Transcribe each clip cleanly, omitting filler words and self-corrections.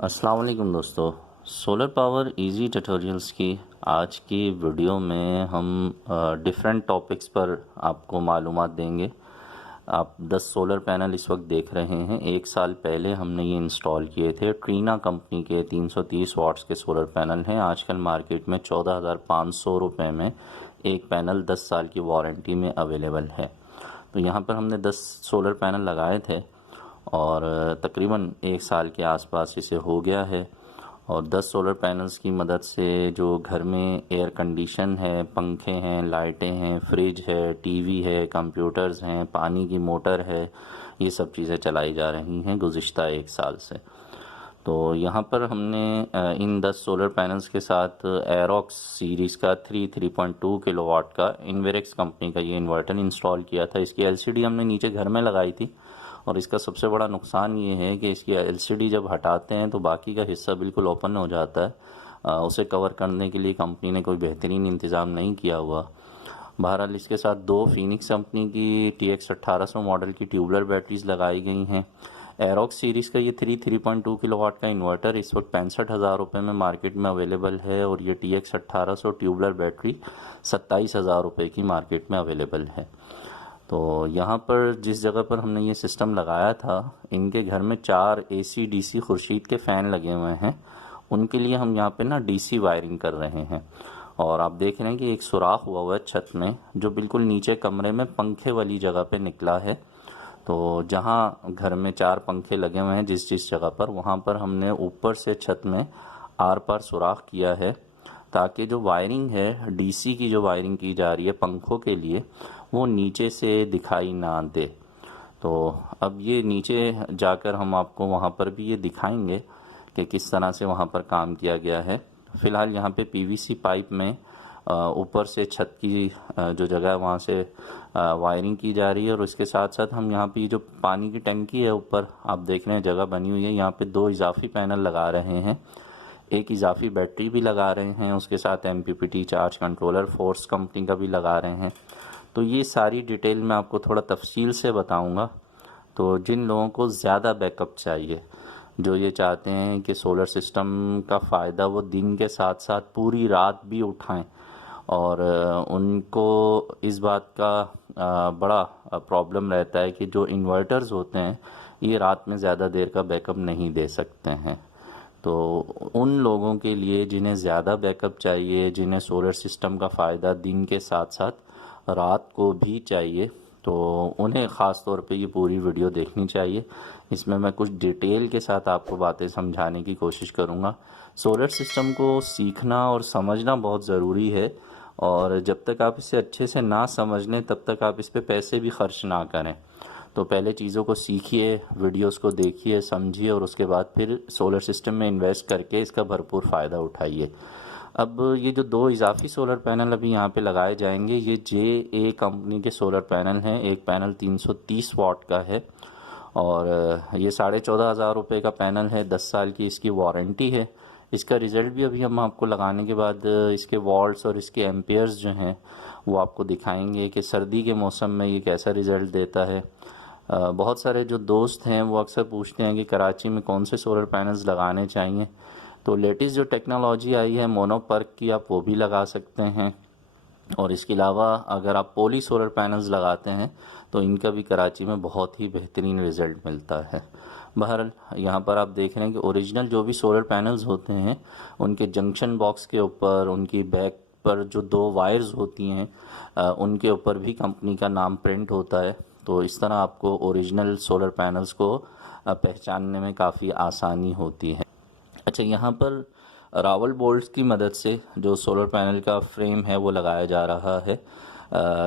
अस्सलाम वालेकुम दोस्तों। सोलर पावर इजी ट्यूटोरियल्स की आज की वीडियो में हम डिफरेंट टॉपिक्स पर आपको मालूमात देंगे। आप 10 सोलर पैनल इस वक्त देख रहे हैं। एक साल पहले हमने ये इंस्टॉल किए थे। ट्रीना कंपनी के 330 वाट्स के सोलर पैनल हैं। आजकल मार्केट में 14,500 रुपये में एक पैनल 10 साल की वारंटी में अवेलेबल है। तो यहाँ पर हमने 10 सोलर पैनल लगाए थे और तकरीबन एक साल के आसपास इसे हो गया है। और 10 सोलर पैनल्स की मदद से जो घर में एयर कंडीशन है, पंखे हैं, लाइटें हैं, फ्रिज है, टीवी है, कंप्यूटर्स हैं, पानी की मोटर है, ये सब चीज़ें चलाई जा रही हैं गुज़िश्ता एक साल से। तो यहाँ पर हमने इन 10 सोलर पैनल्स के साथ एरोक्स सीरीज़ का 3.2 किलोवाट का इन्वेरेक्स कंपनी का ये इन्वर्टर इंस्टॉल किया था। इसकी एलसीडी हमने नीचे घर में लगाई थी और इसका सबसे बड़ा नुकसान ये है कि इसकी एलसीडी जब हटाते हैं तो बाकी का हिस्सा बिल्कुल ओपन हो जाता है। उसे कवर करने के लिए कंपनी ने कोई बेहतरीन इंतज़ाम नहीं किया हुआ। बहरहाल इसके साथ दो फिनिक्स कंपनी की TX 1800 मॉडल की ट्यूबलर बैटरीज लगाई गई हैं। एरोक्स सीरीज़ का ये 3.2 किलोवाट का इन्वर्टर इस वक्त 65,000 रुपये में मार्केट में अवेलेबल है और ये TX 1800 ट्यूबलर बैटरी 27,000 रुपये की मार्केट में अवेलेबल है। तो यहाँ पर जिस जगह पर हमने ये सिस्टम लगाया था, इनके घर में 4 AC DC खुर्शीद के फ़ैन लगे हुए हैं। उनके लिए हम यहाँ पे ना DC वायरिंग कर रहे हैं। और आप देख रहे हैं कि एक सुराख हुआ है छत में, जो बिल्कुल नीचे कमरे में पंखे वाली जगह पे निकला है। तो जहाँ घर में 4 पंखे लगे हुए हैं जिस जिस जगह पर, वहाँ पर हमने ऊपर से छत में आर पार सुराख किया है ताकि जो वायरिंग है, DC की जो वायरिंग की जा रही है पंखों के लिए, वो नीचे से दिखाई ना दे। तो अब ये नीचे जाकर हम आपको वहाँ पर भी ये दिखाएंगे कि किस तरह से वहाँ पर काम किया गया है। फ़िलहाल यहाँ पे PVC पाइप में ऊपर से छत की जो जगह है वहाँ से वायरिंग की जा रही है और उसके साथ साथ हम यहाँ पे जो पानी की टंकी है ऊपर आप देख रहे हैं जगह बनी हुई है, यहाँ पे 2 इजाफी पैनल लगा रहे हैं। एक इजाफी बैटरी भी लगा रहे हैं, उसके साथ MPPT charge controller force company का भी लगा रहे हैं। तो ये सारी डिटेल मैं आपको थोड़ा तफसील से बताऊंगा। तो जिन लोगों को ज़्यादा बैकअप चाहिए, जो ये चाहते हैं कि सोलर सिस्टम का फ़ायदा वो दिन के साथ साथ पूरी रात भी उठाएं, और उनको इस बात का बड़ा प्रॉब्लम रहता है कि जो इन्वर्टर्स होते हैं ये रात में ज़्यादा देर का बैकअप नहीं दे सकते हैं। तो उन लोगों के लिए जिन्हें ज़्यादा बैकअप चाहिए, जिन्हें सोलर सिस्टम का फ़ायदा दिन के साथ साथ रात को भी चाहिए, तो उन्हें ख़ास तौर पे ये पूरी वीडियो देखनी चाहिए। इसमें मैं कुछ डिटेल के साथ आपको बातें समझाने की कोशिश करूँगा। सोलर सिस्टम को सीखना और समझना बहुत ज़रूरी है, और जब तक आप इसे अच्छे से ना समझ लें तब तक आप इस पे पैसे भी खर्च ना करें। तो पहले चीज़ों को सीखिए, वीडियोस को देखिए, समझिए और उसके बाद फिर सोलर सिस्टम में इन्वेस्ट करके इसका भरपूर फ़ायदा उठाइए। अब ये जो 2 इजाफी सोलर पैनल अभी यहाँ पे लगाए जाएंगे, ये JA कंपनी के सोलर पैनल हैं। एक पैनल 330 वाट का है और ये 14,500 रुपये का पैनल है। 10 साल की इसकी वारंटी है। इसका रिज़ल्ट भी अभी हम आपको लगाने के बाद इसके वॉल्ट्स और इसके एम्पेयर्स जो हैं वो आपको दिखाएंगे कि सर्दी के मौसम में ये कैसा रिज़ल्ट देता है। बहुत सारे जो दोस्त हैं वो अक्सर पूछते हैं कि कराची में कौन से सोलर पैनल्स लगाने चाहिए। तो लेटेस्ट जो टेक्नोलॉजी आई है मोनोपर्क की, आप वो भी लगा सकते हैं। और इसके अलावा अगर आप पोली सोलर पैनल्स लगाते हैं तो इनका भी कराची में बहुत ही बेहतरीन रिज़ल्ट मिलता है। बहरहाल यहाँ पर आप देख रहे हैं कि ओरिजिनल जो भी सोलर पैनल्स होते हैं उनके जंक्शन बॉक्स के ऊपर, उनकी बैक पर जो 2 वायर्स होती हैं उनके ऊपर भी कंपनी का नाम प्रिंट होता है। तो इस तरह आपको ओरिजिनल सोलर पैनल्स को पहचानने में काफ़ी आसानी होती है। अच्छा, यहाँ पर रावल बोल्ट्स की मदद से जो सोलर पैनल का फ्रेम है वो लगाया जा रहा है।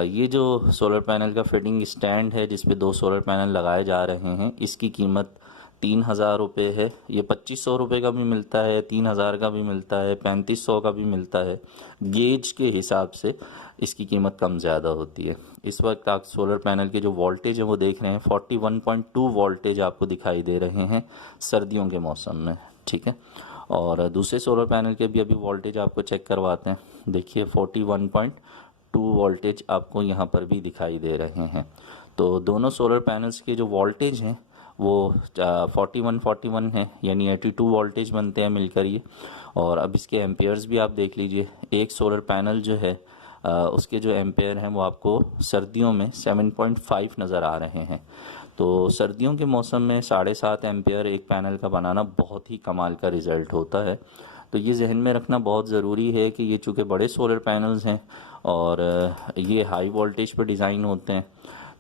ये जो सोलर पैनल का फिटिंग स्टैंड है जिस पे 2 सोलर पैनल लगाए जा रहे हैं, इसकी कीमत 3,000 रुपये है। ये 2,500 रुपये का भी मिलता है, 3,000 का भी मिलता है, 3,500 का भी मिलता है। गेज के हिसाब से इसकी कीमत कम ज़्यादा होती है। इस वक्त आप सोलर पैनल के जो वोल्टेज है वो देख रहे हैं, 41.2 वोल्टेज आपको दिखाई दे रहे हैं सर्दियों के मौसम में, ठीक है। और दूसरे सोलर पैनल के भी अभी वोल्टेज आपको चेक करवाते हैं। देखिए 41.2 वोल्टेज आपको यहाँ पर भी दिखाई दे रहे हैं। तो दोनों सोलर पैनल्स के जो वोल्टेज हैं वो 41 है, यानी 82 वोल्टेज बनते हैं मिलकर ये। और अब इसके एम्पेयर्स भी आप देख लीजिए। एक सोलर पैनल जो है उसके जो एम्पेयर हैं वो आपको सर्दियों में 7.5 नज़र आ रहे हैं। तो सर्दियों के मौसम में 7.5 एम्पेयर एक पैनल का बनाना बहुत ही कमाल का रिज़ल्ट होता है। तो ये जहन में रखना बहुत ज़रूरी है कि ये चूँकि बड़े सोलर पैनल्स हैं और ये हाई वोल्टेज पर डिज़ाइन होते हैं,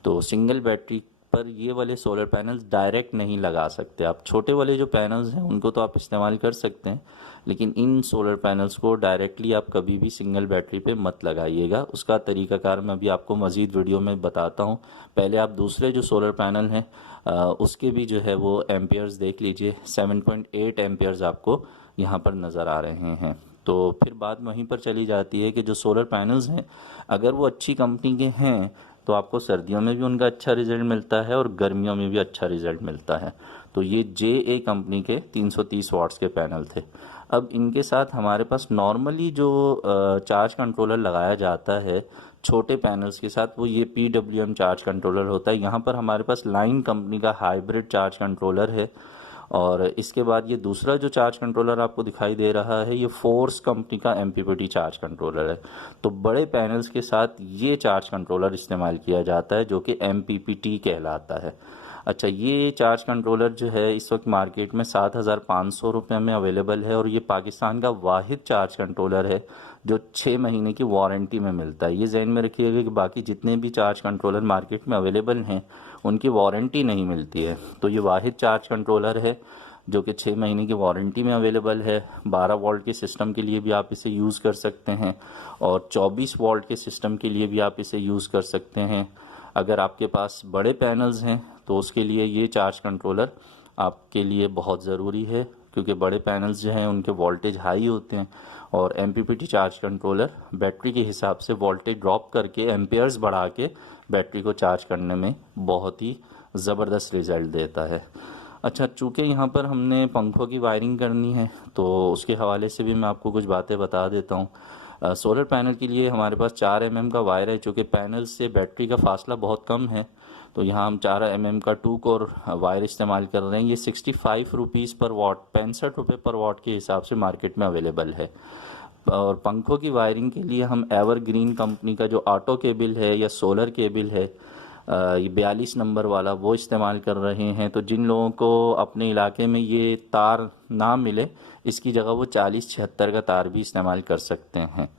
तो सिंगल बैटरी पर ये वाले सोलर पैनल्स डायरेक्ट नहीं लगा सकते आप। छोटे वाले जो पैनल्स हैं उनको तो आप इस्तेमाल कर सकते हैं, लेकिन इन सोलर पैनल्स को डायरेक्टली आप कभी भी सिंगल बैटरी पे मत लगाइएगा। उसका तरीकाकार मैं अभी आपको मज़ीद वीडियो में बताता हूँ। पहले आप दूसरे जो सोलर पैनल हैं उसके भी जो है वो एम्पेयर्स देख लीजिए। 7.8 एम्पेयर्स आपको यहाँ पर नज़र आ रहे हैं। तो फिर बात वहीं पर चली जाती है कि जो सोलर पैनल्स हैं अगर वो अच्छी कंपनी के हैं तो आपको सर्दियों में भी उनका अच्छा रिज़ल्ट मिलता है और गर्मियों में भी अच्छा रिज़ल्ट मिलता है। तो ये JA कंपनी के 330 वाट्स के पैनल थे। अब इनके साथ हमारे पास नॉर्मली जो चार्ज कंट्रोलर लगाया जाता है छोटे पैनल्स के साथ, वो ये PWM चार्ज कंट्रोलर होता है। यहाँ पर हमारे पास लाइन कंपनी का हाइब्रिड चार्ज कंट्रोलर है। और इसके बाद ये दूसरा जो चार्ज कंट्रोलर आपको दिखाई दे रहा है ये फोर्स कंपनी का MPPT चार्ज कंट्रोलर है। तो बड़े पैनल्स के साथ ये चार्ज कंट्रोलर इस्तेमाल किया जाता है जो कि MPPT कहलाता है। अच्छा, ये चार्ज कंट्रोलर जो है इस वक्त मार्केट में 7,500 रुपये में अवेलेबल है और ये पाकिस्तान का वाहिद चार्ज कंट्रोलर है जो 6 महीने की वारंटी में मिलता है। ये जहन में रखिएगा कि बाकी जितने भी चार्ज कंट्रोलर मार्केट में अवेलेबल हैं उनकी वारंटी नहीं मिलती है। तो ये वाहिद चार्ज कंट्रोलर है जो कि 6 महीने की वारंटी में अवेलेबल है। 12 वोल्ट के सिस्टम के लिए भी आप इसे यूज़ कर सकते हैं और 24 वोल्ट के सिस्टम के लिए भी आप इसे यूज़ कर सकते हैं। अगर आपके पास बड़े पैनल्स हैं तो उसके लिए ये चार्ज कंट्रोलर आपके लिए बहुत ज़रूरी है, क्योंकि बड़े पैनल्स जो हैं उनके वोल्टेज हाई होते हैं और MPPT चार्ज कंट्रोलर बैटरी के हिसाब से वोल्टेज ड्रॉप करके एम्पेयर्स बढ़ा के बैटरी को चार्ज करने में बहुत ही ज़बरदस्त रिज़ल्ट देता है। अच्छा, चूँकि यहाँ पर हमने पंखों की वायरिंग करनी है तो उसके हवाले से भी मैं आपको कुछ बातें बता देता हूँ। सोलर पैनल के लिए हमारे पास 4 mm का वायर है। चूँकि पैनल से बैटरी का फासला बहुत कम है तो यहाँ हम 4 mm का 2 कोर वायर इस्तेमाल कर रहे हैं। ये 65 रुपीज़ पर वाट, 65 रुपये पर वाट के हिसाब से मार्केट में अवेलेबल है। और पंखों की वायरिंग के लिए हम एवरग्रीन कंपनी का जो ऑटो केबल है या सोलर केबल है ये 42 नंबर वाला वो इस्तेमाल कर रहे हैं। तो जिन लोगों को अपने इलाके में ये तार ना मिले इसकी जगह वो 40-76 का तार भी इस्तेमाल कर सकते हैं।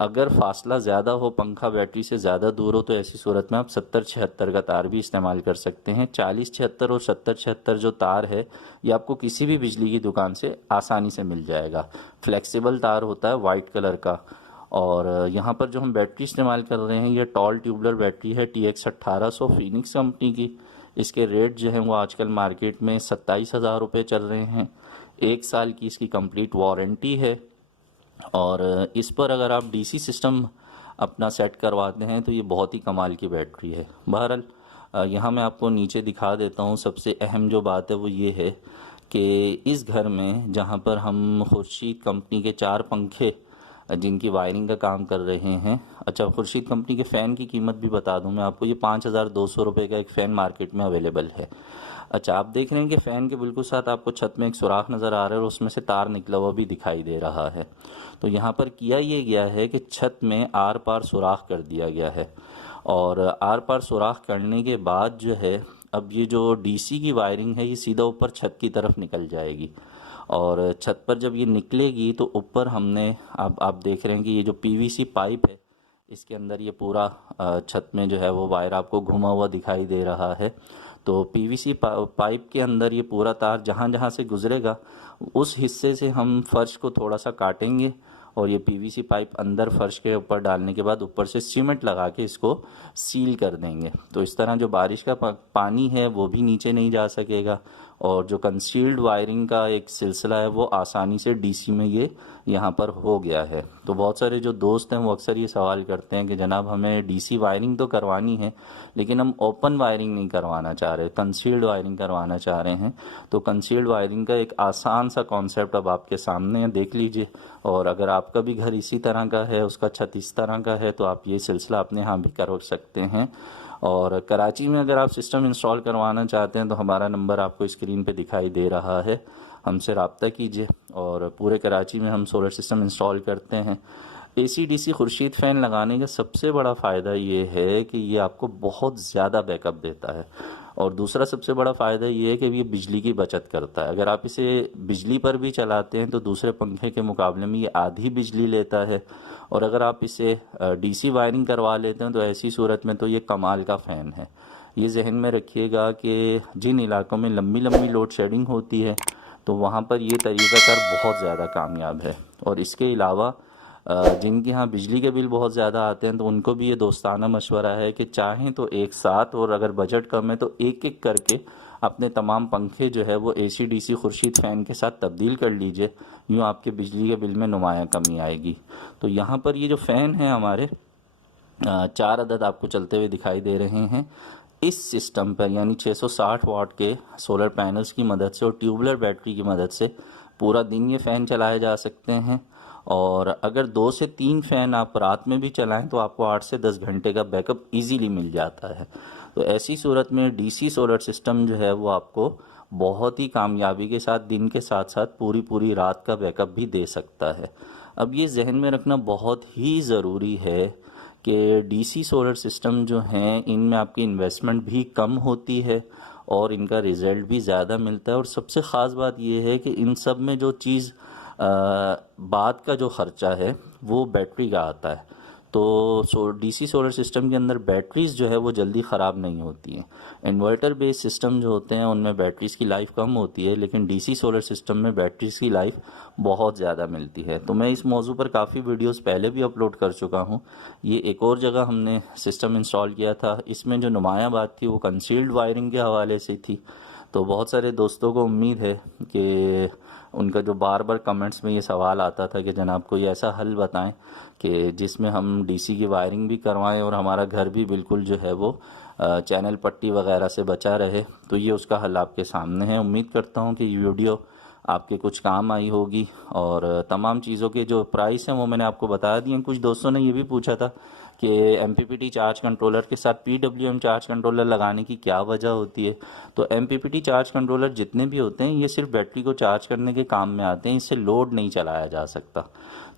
अगर फासला ज़्यादा हो, पंखा बैटरी से ज़्यादा दूर हो, तो ऐसी सूरत में आप 70-76 का तार भी इस्तेमाल कर सकते हैं। 40-76 और 70-76 जो तार है ये आपको किसी भी बिजली की दुकान से आसानी से मिल जाएगा। फ्लेक्सिबल तार होता है वाइट कलर का। और यहाँ पर जो हम बैटरी इस्तेमाल कर रहे हैं ये टॉल ट्यूबलर बैटरी है TX 1800 फिनिक्स कंपनी की। इसके रेट जो हैं वो आजकल मार्केट में 27,000 रुपये चल रहे हैं। 1 साल की इसकी कंप्लीट वारंटी है और इस पर अगर आप DC सिस्टम अपना सेट करवाते हैं तो ये बहुत ही कमाल की बैटरी है। बहरहाल यहाँ मैं आपको नीचे दिखा देता हूँ। सबसे अहम जो बात है वो ये है कि इस घर में जहाँ पर हम खुर्शीद कंपनी के 4 पंखे जिनकी वायरिंग का काम कर रहे हैं। अच्छा, खुर्शीद कंपनी के फ़ैन की कीमत भी बता दूं मैं आपको। ये 5,200 रुपये का एक फ़ैन मार्केट में अवेलेबल है। अच्छा, आप देख रहे हैं कि फ़ैन के बिल्कुल साथ आपको छत में एक सुराख नज़र आ रहा है और उसमें से तार निकला हुआ भी दिखाई दे रहा है। तो यहाँ पर किया ये गया है कि छत में आर पार सुराख कर दिया गया है और आर पार सुराख करने के बाद जो है अब ये जो DC की वायरिंग है ये सीधा ऊपर छत की तरफ निकल जाएगी और छत पर जब ये निकलेगी तो ऊपर हमने अब आप देख रहे हैं कि ये जो PVC पाइप है इसके अंदर ये पूरा छत में जो है वो वायर आपको घुमा हुआ दिखाई दे रहा है। तो PVC पाइप के अंदर ये पूरा तार जहाँ जहाँ से गुजरेगा उस हिस्से से हम फर्श को थोड़ा सा काटेंगे और ये PVC पाइप अंदर फर्श के ऊपर डालने के बाद ऊपर से सीमेंट लगा के इसको सील कर देंगे। तो इस तरह जो बारिश का पानी है वो भी नीचे नहीं जा सकेगा और जो कंसील्ड वायरिंग का एक सिलसिला है वो आसानी से DC में ये यहाँ पर हो गया है। तो बहुत सारे जो दोस्त हैं वो अक्सर ये सवाल करते हैं कि जनाब हमें DC वायरिंग तो करवानी है लेकिन हम ओपन वायरिंग नहीं करवाना चाह रहे, कंसील्ड वायरिंग करवाना चाह रहे हैं। तो कंसील्ड वायरिंग का एक आसान सा कॉन्सेप्ट अब आपके सामने है, देख लीजिए। और अगर आपका भी घर इसी तरह का है, उसका छत इस तरह का है, तो आप ये सिलसिला अपने यहाँ भी कर सकते हैं। और कराची में अगर आप सिस्टम इंस्टॉल करवाना चाहते हैं तो हमारा नंबर आपको स्क्रीन पे दिखाई दे रहा है, हमसे रब्ता कीजिए। और पूरे कराची में हम सोलर सिस्टम इंस्टॉल करते हैं। AC/DC खुर्शीद फ़ैन लगाने का सबसे बड़ा फ़ायदा ये है कि ये आपको बहुत ज़्यादा बैकअप देता है, और दूसरा सबसे बड़ा फ़ायदा ये है कि ये बिजली की बचत करता है। अगर आप इसे बिजली पर भी चलाते हैं तो दूसरे पंखे के मुकाबले में ये आधी बिजली लेता है, और अगर आप इसे DC वायरिंग करवा लेते हैं तो ऐसी सूरत में तो ये कमाल का फ़ैन है। ये जहन में रखिएगा कि जिन इलाकों में लंबी लंबी लोड शेडिंग होती है तो वहाँ पर ये तरीक़ाकार बहुत ज़्यादा कामयाब है। और इसके अलावा जिनके यहाँ बिजली के बिल बहुत ज़्यादा आते हैं तो उनको भी ये दोस्ताना मशवरा है कि चाहें तो एक साथ, और अगर बजट कम है तो एक एक करके अपने तमाम पंखे जो है वो AC/DC खुर्शीद फ़ैन के साथ तब्दील कर लीजिए। यूँ आपके बिजली के बिल में नुमायाँ कमी आएगी। तो यहाँ पर ये जो फ़ैन है हमारे 4 अदद आपको चलते हुए दिखाई दे रहे हैं। इस सिस्टम पर यानी 660 वाट के सोलर पैनल्स की मदद से और ट्यूबुलर बैटरी की मदद से पूरा दिन ये फ़ैन चलाए जा सकते हैं। और अगर 2 से 3 फ़ैन आप रात में भी चलाएं तो आपको 8 से 10 घंटे का बैकअप इजीली मिल जाता है। तो ऐसी सूरत में DC सोलर सिस्टम जो है वो आपको बहुत ही कामयाबी के साथ दिन के साथ साथ पूरी पूरी रात का बैकअप भी दे सकता है। अब ये जहन में रखना बहुत ही ज़रूरी है कि DC सोलर सिस्टम जो हैं इनमें आपकी इन्वेस्टमेंट भी कम होती है और इनका रिज़ल्ट भी ज़्यादा मिलता है। और सबसे ख़ास बात यह है कि इन सब में जो चीज़ बाद का जो ख़र्चा है वो बैटरी का आता है। तो DC सोलर सिस्टम के अंदर बैटरीज़ जो है वो जल्दी ख़राब नहीं होती हैं। इन्वर्टर बेस्ड सिस्टम जो होते हैं उनमें बैटरीज़ की लाइफ कम होती है, लेकिन DC सोलर सिस्टम में बैटरीज़ की लाइफ बहुत ज़्यादा मिलती है। तो मैं इस मौजू पर काफ़ी वीडियोस पहले भी अपलोड कर चुका हूँ। ये एक और जगह हमने सिस्टम इंस्टॉल किया था, इसमें जो नुमायाँ बात थी वो कंसील्ड वायरिंग के हवाले से थी। तो बहुत सारे दोस्तों को उम्मीद है कि उनका जो बार बार कमेंट्स में ये सवाल आता था कि जनाब कोई ऐसा हल बताएं कि जिसमें हम DC की वायरिंग भी करवाएं और हमारा घर भी बिल्कुल जो है वो चैनल पट्टी वगैरह से बचा रहे। तो ये उसका हल आपके सामने है। उम्मीद करता हूँ कि ये वीडियो आपके कुछ काम आई होगी। और तमाम चीज़ों के जो प्राइस हैं वो मैंने आपको बता दिए। कुछ दोस्तों ने ये भी पूछा था कि MPPT चार्ज कंट्रोलर के साथ PWM चार्ज कंट्रोलर लगाने की क्या वजह होती है। तो MPPT चार्ज कंट्रोलर जितने भी होते हैं ये सिर्फ बैटरी को चार्ज करने के काम में आते हैं, इससे लोड नहीं चलाया जा सकता।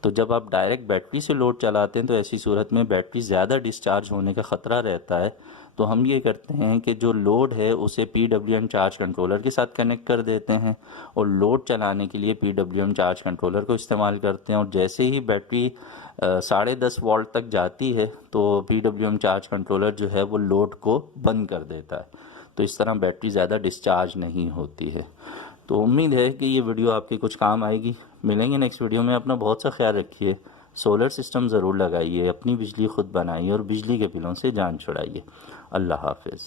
तो जब आप डायरेक्ट बैटरी से लोड चलाते हैं तो ऐसी सूरत में बैटरी ज़्यादा डिस्चार्ज होने का ख़तरा रहता है। तो हम ये करते हैं कि जो लोड है उसे PWM चार्ज कंट्रोलर के साथ कनेक्ट कर देते हैं और लोड चलाने के लिए PWM चार्ज कंट्रोलर को इस्तेमाल करते हैं। और जैसे ही बैटरी 10.5 वोल्ट तक जाती है तो PWM चार्ज कंट्रोलर जो है वो लोड को बंद कर देता है। तो इस तरह बैटरी ज़्यादा डिस्चार्ज नहीं होती है। तो उम्मीद है कि ये वीडियो आपके कुछ काम आएगी। मिलेंगे नेक्स्ट वीडियो में। अपना बहुत सा ख्याल रखिए। सोलर सिस्टम ज़रूर लगाइए, अपनी बिजली खुद बनाइए और बिजली के बिलों से जान छुड़ाइए। अल्लाह हाफ़िज़।